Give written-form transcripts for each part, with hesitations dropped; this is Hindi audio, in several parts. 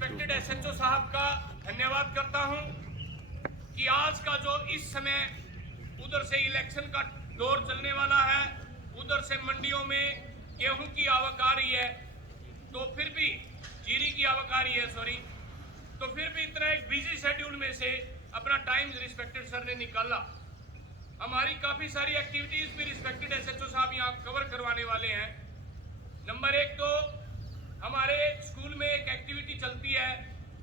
रिस्पेक्टेड एसएचओ साहब का धन्यवाद करता हूं कि आज का जो इस समय उधर से इलेक्शन का दौर चलने वाला है, उधर से मंडियों में गेहूं की आवक आ रही है, तो फिर भी जीरी की आवक आ रही है, तो फिर भी इतना एक बिजी शेड्यूल में से अपना टाइम रिस्पेक्टेड सर ने निकाला। हमारी काफी सारी एक्टिविटीज भी रिस्पेक्टेड एसएचओ साहब यहाँ कवर करवाने वाले हैं। नंबर एक तो हमारे स्कूल में एक एक्टिविटी चलती है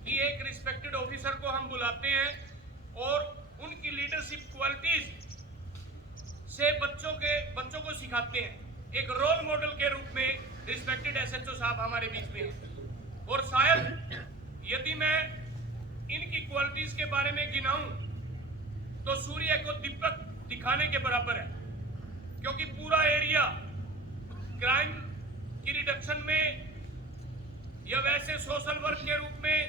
कि एक रिस्पेक्टेड ऑफिसर को हम बुलाते हैं और उनकी लीडरशिप क्वालिटीज से बच्चों को सिखाते हैं। एक रोल मॉडल के रूप में रिस्पेक्टेड एसएचओ साहब हमारे बीच में हैं और शायद यदि मैं इनकी क्वालिटीज के बारे में गिनाऊं तो सूर्य को दीपक दिखाने के बराबर है, क्योंकि पूरा एरिया क्राइम की रिडक्शन में या वैसे सोशल वर्क के रूप में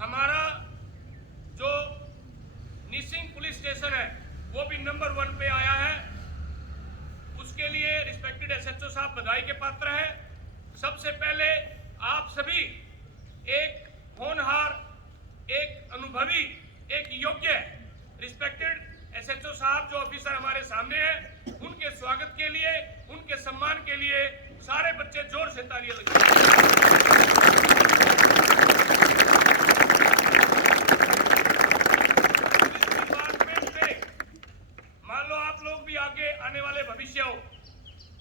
हमारा जो निसिंग पुलिस स्टेशन है वो भी नंबर 1 पे आया है। उसके लिए रिस्पेक्टेड एसएचओ साहब बधाई के पात्र हैं। सबसे पहले आप सभी एक होनहार, एक अनुभवी, एक योग्य रिस्पेक्टेड एसएचओ साहब जो ऑफिसर हमारे सामने हैं, उनके स्वागत के लिए, उनके सम्मान के लिए सारे बच्चे जोर से तालियां लगाएं। मान लो आप लोग भी आगे आने वाले भविष्य हो,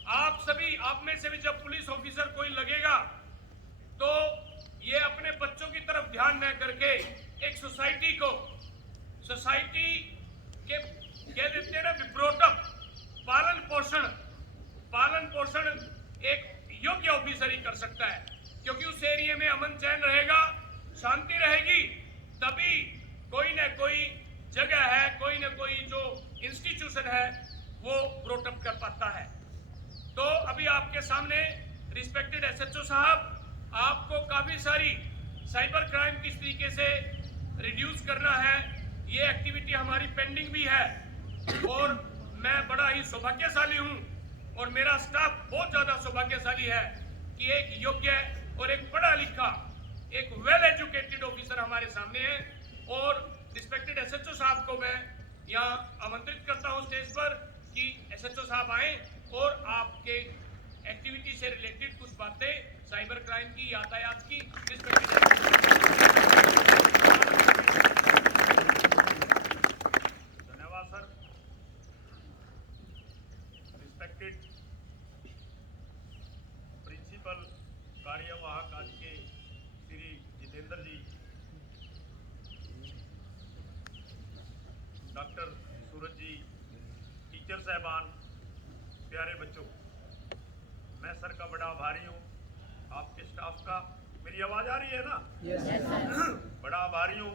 आप में से भी जब पुलिस ऑफिसर कोई लगेगा तो ये अपने बच्चों की तरफ ध्यान न करके एक सोसाइटी के कह देते हैं ना विप्रोटअप पालन पोषण एक योग्य ऑफिसर ही कर सकता है, क्योंकि उस एरिया में अमन चैन रहेगा, शांति रहेगी, तभी कोई न कोई जगह है, कोई न कोई जो इंस्टीट्यूशन है वो प्रोटअप कर पाता है। तो अभी आपके सामने रिस्पेक्टेड एसएचओ साहब, आपको काफी सारी साइबर क्राइम किस तरीके से रिड्यूस करना है, ये एक्टिविटी हमारी पेंडिंग भी है और मैं बड़ा ही सौभाग्यशाली हूं और मेरा स्टाफ बहुत ज्यादा सौभाग्यशाली है कि एक योग्य और एक पढ़ा लिखा, एक वेल एजुकेटेड ऑफिसर हमारे सामने है। और रिस्पेक्टेड एसएचओ साहब को मैं यहाँ आमंत्रित करता हूँ स्टेज पर कि एसएचओ साहब आए और आपके एक्टिविटी से रिलेटेड कुछ बातें साइबर क्राइम की, यातायात की धन्यवाद सर। रिस्पेक्टेड प्रिंसिपल कार्यवाहक आज के श्री जितेंद्र जी, डॉक्टर सूरज जी, टीचर साहबान, प्यारे बच्चों, मैं सर का बड़ा आभारी हूँ आपके स्टाफ का। मेरी आवाज आ रही है ना? yes, बड़ा आभारी हूँ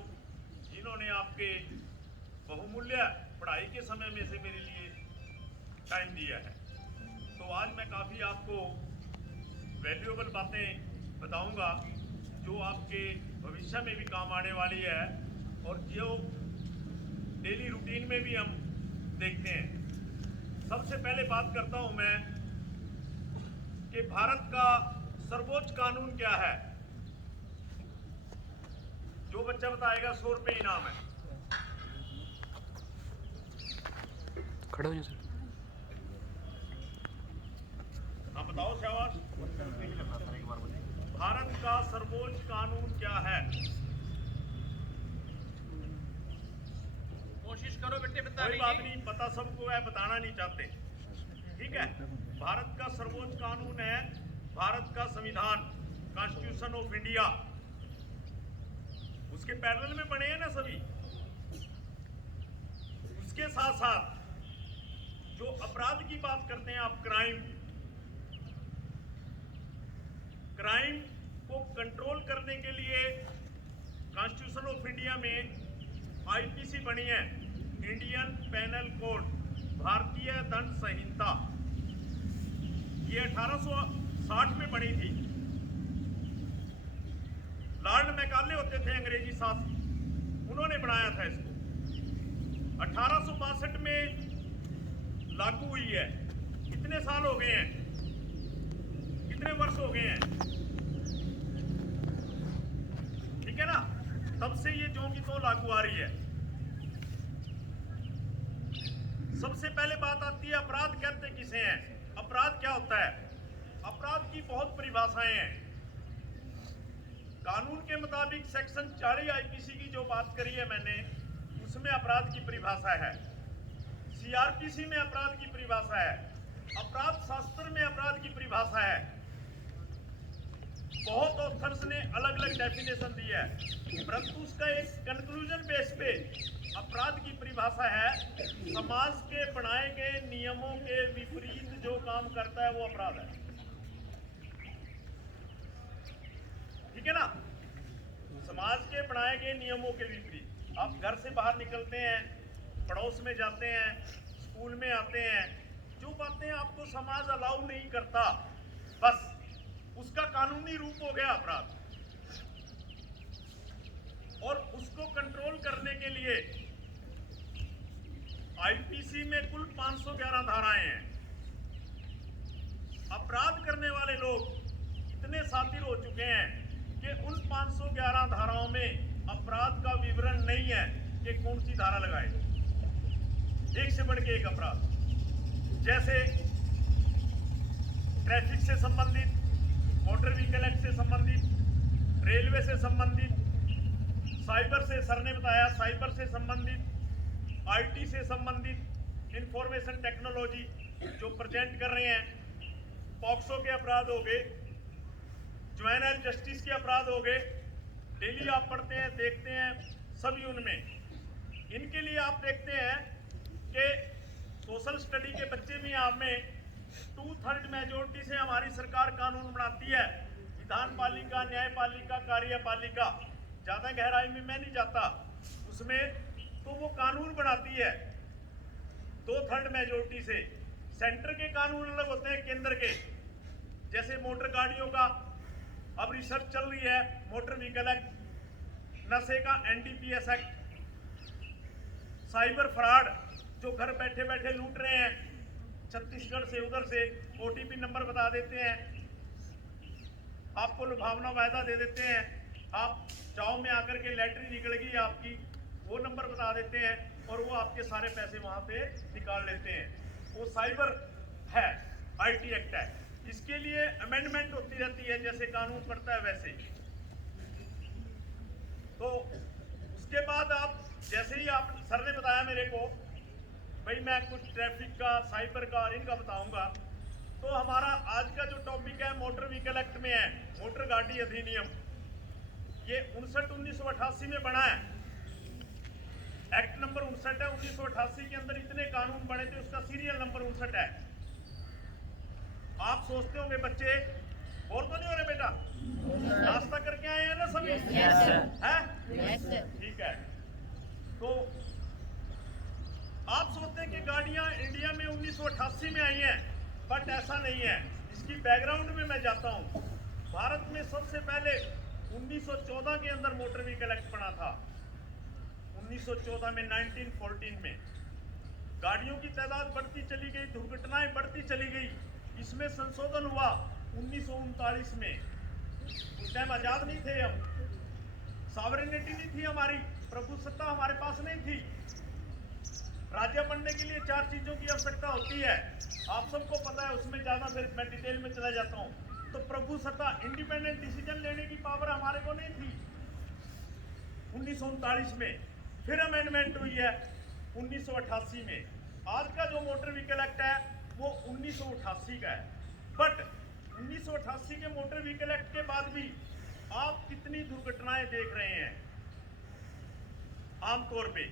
जिन्होंने आपके बहुमूल्य पढ़ाई के समय में से मेरे लिए टाइम दिया है। तो आज मैं काफ़ी आपको वैल्यूएबल बातें बताऊंगा जो आपके भविष्य में भी काम आने वाली है और जो डेली रूटीन में भी हम देखते हैं। सबसे पहले बात करता हूं मैं कि भारत का सर्वोच्च कानून क्या है। जो बच्चा बताएगा 100 रुपये इनाम है। खड़ा हो सर। हाँ बताओ शाबाश। भारत का सर्वोच्च कानून क्या है? कोशिश करो बेटे बता। कोई बात नहीं, पता सबको है, बताना नहीं चाहते, ठीक है। भारत का सर्वोच्च कानून है भारत का संविधान, कॉन्स्टिट्यूशन ऑफ इंडिया। उसके पैरेलल में बने हैं ना सभी। उसके साथ साथ जो अपराध की बात करते हैं आप, क्राइम को कंट्रोल करने के लिए कॉन्स्टिट्यूशन ऑफ इंडिया में आईपीसी बनी है, इंडियन पैनल कोड, भारतीय दंड संहिता। ये 1860 में बनी थी। लॉर्ड मैकाले होते थे अंग्रेजी शासक, उन्होंने बनाया था इसको। 1862 में लागू हुई है। कितने साल हो गए हैं, कितने वर्ष हो गए हैं? तब से ये ज्यों की त्यों लागू आ रही है। सबसे पहले बात आती है अपराध कहते किसे हैं, अपराध क्या होता है। अपराध की बहुत परिभाषाएं हैं। कानून के मुताबिक सेक्शन 40 आईपीसी की जो बात करी है मैंने, उसमें अपराध की परिभाषा है। सीआरपीसी में अपराध की परिभाषा है। अपराध शास्त्र में अपराध की परिभाषा है। बहुत ऑथर्स ने अलग अलग डेफिनेशन दी है, परंतु उसका एक कंक्लूजन बेस पे अपराध की परिभाषा है, समाज के बनाए गए नियमों के विपरीत जो काम करता है वो अपराध है। ठीक है ना। समाज के बनाए गए नियमों के विपरीत। आप घर से बाहर निकलते हैं, पड़ोस में जाते हैं, स्कूल में आते हैं, जो बातें आपको समाज अलाउ नहीं करता, बस उसका कानूनी रूप हो गया अपराध। और उसको कंट्रोल करने के लिए आईपीसी में कुल 511 धाराएं हैं। अपराध करने वाले लोग इतने शातिर हो चुके हैं कि उन 511 धाराओं में अपराध का विवरण नहीं है कि कौन सी धारा लगाए। एक से बढ़ के एक अपराध, जैसे ट्रैफिक से संबंधित, मोटर व्हीकल एक्ट से संबंधित, रेलवे से संबंधित, साइबर से, सर ने बताया साइबर से संबंधित, आईटी से संबंधित, इंफॉर्मेशन टेक्नोलॉजी जो प्रेजेंट कर रहे हैं, पॉक्सो के अपराध हो गए, जुवेनाइल जस्टिस के अपराध हो गए, डेली आप पढ़ते हैं, देखते हैं, सभी उनमें। इनके लिए आप देखते हैं कि सोशल स्टडी के बच्चे भी आप में 2/3 मेजोरिटी से हमारी सरकार कानून बनाती है। विधान पालिका, न्यायपालिका, कार्यपालिका, ज्यादा गहराई में मैं नहीं जाता उसमें, तो वो कानून बनाती है 2/3 मेजोरिटी से। सेंटर के कानून अलग होते हैं केंद्र के, जैसे मोटर गाड़ियों का अब रिसर्च चल रही है, मोटर व्हीकल एक्ट, नशे का एनडीपीएस एक्ट, साइबर फ्रॉड जो घर बैठे बैठे लूट रहे हैं, छत्तीसगढ़ से उधर से ओटीपी नंबर बता देते हैं, आपको लुभावना वायदा दे देते हैं, आप चाव में आकर के लैटरी निकल गई आपकी, वो नंबर बता देते हैं और वो आपके सारे पैसे वहां पे निकाल लेते हैं। वो साइबर है, आईटी एक्ट है। इसके लिए अमेंडमेंट होती रहती है, जैसे कानून पढ़ता है वैसे। तो उसके बाद आप जैसे ही आप, सर ने बताया मेरे को भाई मैं कुछ ट्रैफिक का, साइबर का और इनका बताऊंगा, तो हमारा आज का जो टॉपिक है मोटर व्हीकल एक्ट में है, मोटर गाड़ी अधिनियम। ये 59/1988 में बना है, एक्ट नंबर 59 है। 1988 के अंदर इतने कानून बने थे, उसका सीरियल नंबर 59 है। आप सोचते होंगे बच्चे बोर तो नहीं हो रहे बेटा, नाश्ता करके आए हैं ना सभी? हैं? ठीक है। तो आप सोचते हैं कि गाड़ियां इंडिया में 1988 में आई हैं, बट ऐसा नहीं है। इसकी बैकग्राउंड में मैं जाता हूं। भारत में सबसे पहले 1914 के अंदर मोटर व्हीकल एक्ट बना था। 1914 में, 1914 में गाड़ियों की तादाद बढ़ती चली गई, दुर्घटनाएं बढ़ती चली गई। इसमें संशोधन हुआ 1939 में। उस टाइम आजाद नहीं थे हम, सॉवरेनिटी नहीं थी हमारी, प्रभुसत्ता हमारे पास नहीं थी। राज्य बनने के लिए 4 चीजों की आवश्यकता होती है, आप सबको पता है, उसमें ज्यादा फिर मैं डिटेल में चला जाता हूँ। तो प्रभुसत्ता, इंडिपेंडेंट डिसीजन लेने की पावर हमारे को नहीं थी। 1939 में फिर अमेंडमेंट हुई है 1988 में। आज का जो मोटर व्हीकल एक्ट है वो 1988 का है। बट 1988 के मोटर व्हीकल एक्ट के बाद भी आप कितनी दुर्घटनाएं देख रहे हैं आमतौर पे।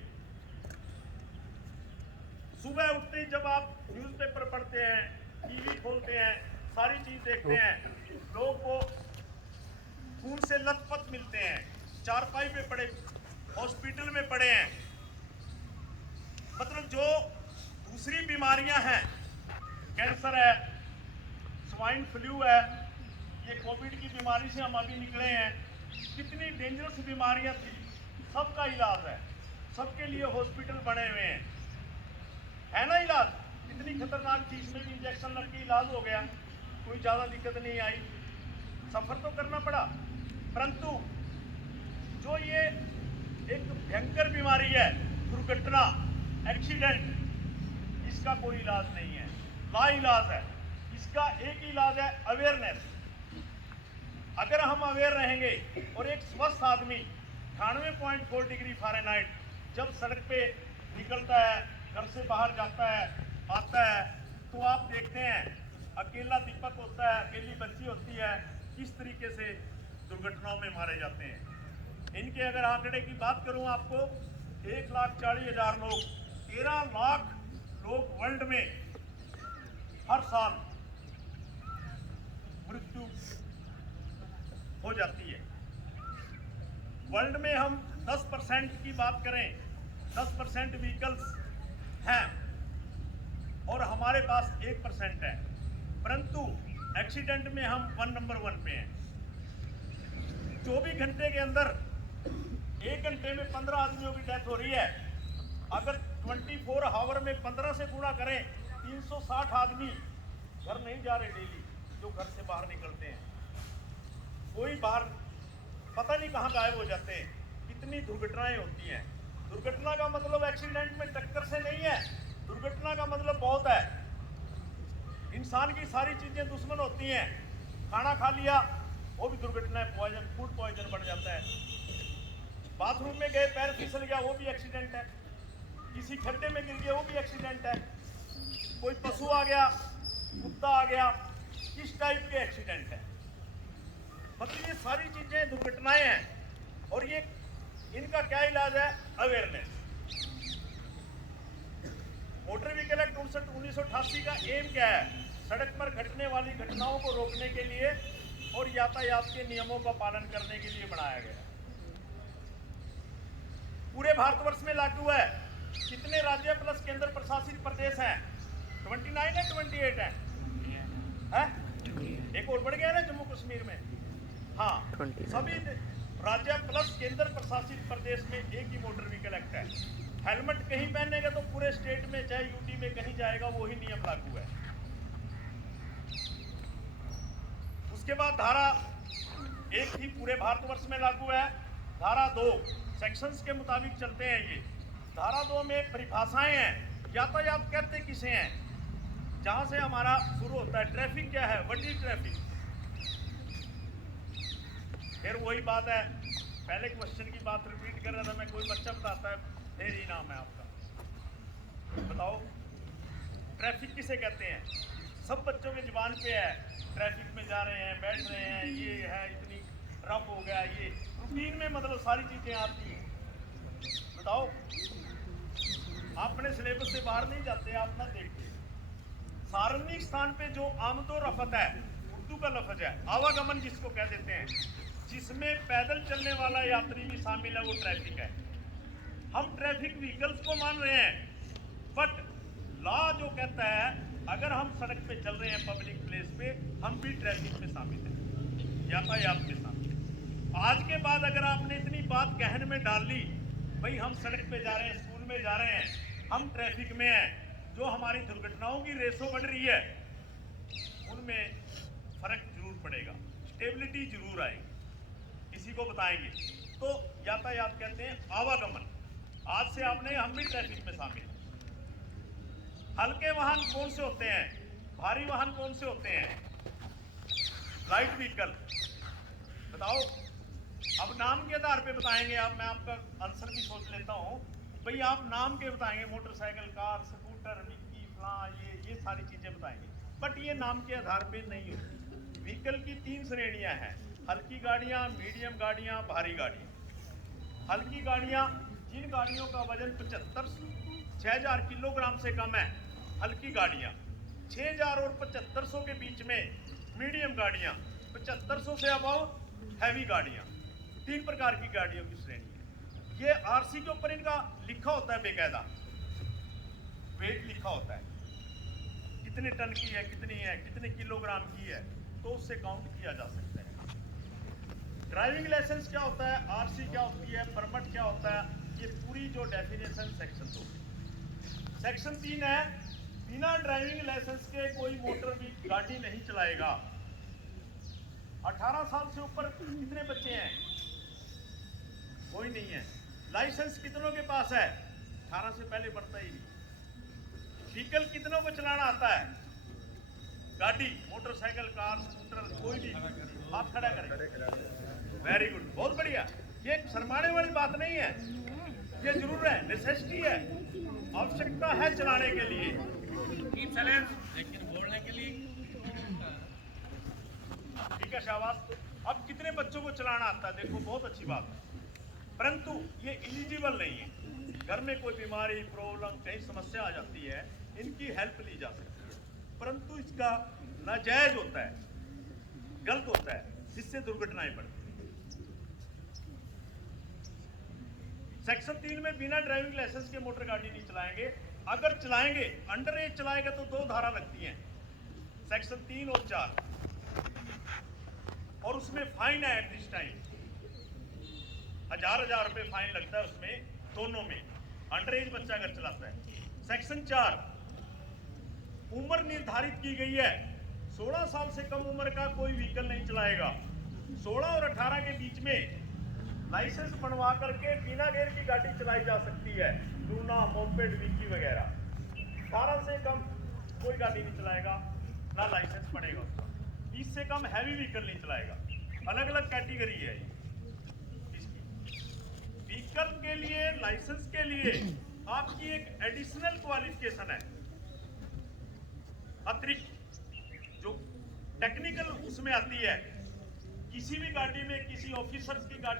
सुबह उठते ही जब आप न्यूज़पेपर पढ़ते हैं, टीवी खोलते हैं, सारी चीज देखते हैं, लोग को खून से लथपथ मिलते हैं, चारपाई पे पड़े, हॉस्पिटल में पड़े हैं। मतलब जो दूसरी बीमारियां हैं, कैंसर है, स्वाइन फ्लू है, ये कोविड की बीमारी से हम अभी निकले हैं, कितनी डेंजरस बीमारियां थी, सबका इलाज है, सबके लिए हॉस्पिटल बने हुए हैं, है ना इलाज। इतनी खतरनाक चीज में भी इंजेक्शन लग के इलाज हो गया, कोई ज्यादा दिक्कत नहीं आई। सफर तो करना पड़ा, परंतु जो ये रही है दुर्घटना, एक्सीडेंट, इसका कोई इलाज नहीं है, लाइलाज है। इसका एक ही इलाज है, अवेयरनेस। अगर हम अवेयर रहेंगे और एक स्वस्थ आदमी 98.4 डिग्री फ़ारेनहाइट जब सड़क पे निकलता है, घर से बाहर जाता है, आता है, तो आप देखते हैं अकेला दीपक होता है, अकेली बच्ची होती है, किस तरीके से दुर्घटनाओं में मारे जाते हैं। इनके अगर आंकड़े की बात करूं आपको, 1,40,000 लोग, 13 लाख लोग वर्ल्ड में हर साल मृत्यु हो जाती है। वर्ल्ड में हम 10% की बात करें, 10% व्हीकल्स हैं और हमारे पास 1% है, परंतु एक्सीडेंट में हम नंबर 1 पे हैं। 24 घंटे के अंदर 1 घंटे में 15 आदमियों की डेथ हो रही है। अगर 24 आवर में 15 से गुणा करें, 360 आदमी घर नहीं जा रहे डेली, जो घर से बाहर निकलते हैं। कोई बाहर पता नहीं कहाँ गायब हो जाते हैं। कितनी दुर्घटनाएं होती हैं। दुर्घटना का मतलब एक्सीडेंट में टक्कर से नहीं है, दुर्घटना का मतलब बहुत है। इंसान की सारी चीजें दुश्मन होती हैं। खाना खा लिया, वो भी दुर्घटना है, पॉइजन, फूड पॉइजन बढ़ जाता है। बाथरूम में गए, पैर फिसल गया, वो भी एक्सीडेंट है। किसी खड्डे में गिर गया, वो भी एक्सीडेंट है। कोई पशु आ गया, कुत्ता आ गया, किस टाइप के एक्सीडेंट है। मतलब ये सारी चीजें दुर्घटनाएं हैं और ये इनका क्या इलाज है, अवेयरनेस। मोटर व्हीकल एक्ट 1988 का एम क्या है, सड़क पर घटने वाली घटनाओं को रोकने के लिए और यातायात के नियमों का पालन करने के लिए बनाया गया है। पूरे भारतवर्ष में लागू है। कितने राज्य प्लस केंद्र प्रशासित प्रदेश हैं? 29 है, 28 है? एक और बढ़ गया ना जम्मू कश्मीर में। हाँ, सभी राज्य प्लस केंद्र प्रशासित प्रदेश में एक ही मोटर व्हीकल एक्ट है। हेलमेट कहीं पहनेगा तो पूरे स्टेट में, चाहे यूटी में कहीं जाएगा, वही नियम लागू है। उसके बाद धारा 1 ही पूरे भारतवर्ष में लागू है। धारा 2 सेक्शंस के मुताबिक चलते हैं ये। धारा 2 में परिभाषाएं हैं। यातायात कहते किसे हैं? जहां से हमारा शुरू होता है, ट्रैफिक क्या है, व्हाट इज ट्रैफिक। फिर वही बात है, पहले क्वेश्चन की बात रिपीट कर रहा था मैं। कोई बच्चा बताता है, फिर ही नाम है आपका, बताओ ट्रैफिक किसे कहते हैं? सब बच्चों के जुबान पे है, ट्रैफिक में जा रहे हैं, बैठ रहे हैं, ये है, इतनी रफ हो गया, ये रूटीन में मतलब सारी चीजें आती हैं। बताओ, अपने सिलेबस से बाहर नहीं जाते आप, ना देखते। सार्वजनिक स्थान पे जो आमदो रफत है, उर्दू का लफ्ज है, आवागमन जिसको कह देते हैं, जिसमें पैदल चलने वाला यात्री भी शामिल है, वो ट्रैफिक है। हम ट्रैफिक व्हीकल्स को मान रहे हैं, बट लॉ जो कहता है अगर हम सड़क पे चल रहे हैं, पब्लिक प्लेस पे, हम भी ट्रैफिक में शामिल हैं, यातायात में शामिल हैं। आज के बाद अगर आपने इतनी बात कहन में डाल ली, भाई हम सड़क पे जा रहे हैं, स्कूल में जा रहे हैं, हम ट्रैफिक में हैं, जो हमारी दुर्घटनाओं की रेशो बढ़ रही है, उनमें फर्क जरूर पड़ेगा, स्टेबिलिटी जरूर आएगी, इसी को बताएंगे। तो यातायात कहते हैं आवागमन। आज से आपने, हम भी ट्रैफिक में शामिल हैं। हल्के वाहन कौन से होते हैं, भारी वाहन कौन से होते हैं? Light vehicle. बताओ, अब नाम के आधार पे बताएंगे आप, मैं आपका आंसर भी सोच लेता हूँ। भाई आप नाम के बताएंगे, मोटरसाइकिल, कार, स्कूटर, निक्की, फलां, ये सारी चीजें बताएंगे, बट ये नाम के आधार पे नहीं होती। व्हीकल की 3 श्रेणियां हैं, हल्की गाड़ियां, मीडियम गाड़ियां, भारी गाड़ियां। हल्की गाड़ियां, जिन गाड़ियों का वजन 6,000 किलोग्राम से कम है, हल्की गाड़ियां। 6,000 और 7,500 के बीच में मीडियम गाड़ियां, 7,500 से अबाउट हैवी गाड़ियां। 3 प्रकार की गाड़ियों की श्रेणी है। ये आरसी के ऊपर इनका लिखा होता है, बेकायदा वेट लिखा होता है, कितने टन की है, कितनी है, कितने किलोग्राम की है, तो उससे काउंट किया जा सकता है। ड्राइविंग लाइसेंस क्या होता है, आरसी क्या होती है, परमिट क्या होता है, ये पूरी जो डेफिनेशन सेक्शन 2। सेक्शन 3 है, बिना ड्राइविंग लाइसेंस के कोई मोटर भी गाड़ी नहीं चलाएगा। 18 साल से ऊपर कितने बच्चे हैं? कोई नहीं है। लाइसेंस कितनों के पास है? 18 से पहले बढ़ता ही नहीं। व्हीकल कितनों को चलाना आता है? गाड़ी, मोटरसाइकिल, कार, स्कूटर, कोई भी। हाथ खड़ा करें। वेरी गुड, बहुत बढ़िया। ये शर्माने वाली बात नहीं है, ये जरूर है, नेसेसिटी है, आवश्यकता है चलाने के लिए। Keep silence. लेकिन बोलने के लिए ठीक है, शाबाश। अब कितने बच्चों को चलाना आता है? देखो, बहुत अच्छी बात है, परंतु ये एलिजिबल नहीं है। घर में कोई बीमारी, प्रॉब्लम, कहीं समस्या आ जाती है, इनकी हेल्प ली जा सकती है, परंतु इसका नाजायज होता है, गलत होता है, जिससे दुर्घटनाएं बढ़ती हैं। सेक्शन 3 में बिना ड्राइविंग लाइसेंस के मोटर गाड़ी नहीं चलाएंगे। अगर चलाएंगे, अंडर एज चलाएगा तो 2 धारा लगती हैं, सेक्शन 3 और 4, और उसमें फाइन है एट दिस टाइम, 1000 रुपए फाइन लगता है उसमें, दोनों में, अंडर एज बच्चा अगर चलाता है। सेक्शन 4, उम्र निर्धारित की गई है, 16 साल से कम उम्र का कोई व्हीकल नहीं चलाएगा। 16 और 18 के बीच में लाइसेंस बनवा करके बिना गियर की गाड़ी चलाई जा सकती है, लूना, मोपेड, विकी वगैरह। 18 से कम कोई गाड़ी नहीं चलाएगा, ना लाइसेंस बनेगा उसका। 20 से कम हैवी व्हीकल नहीं चलाएगा। अलग अलग कैटेगरी है इसकी। व्हीकल के लिए, लाइसेंस के लिए आपकी एक एडिशनल क्वालिफिकेशन है, अतिरिक्त, जो टेक्निकल उसमें आती है। किसी भी गाड़ी में, किसी ऑफिसर की गाड़ी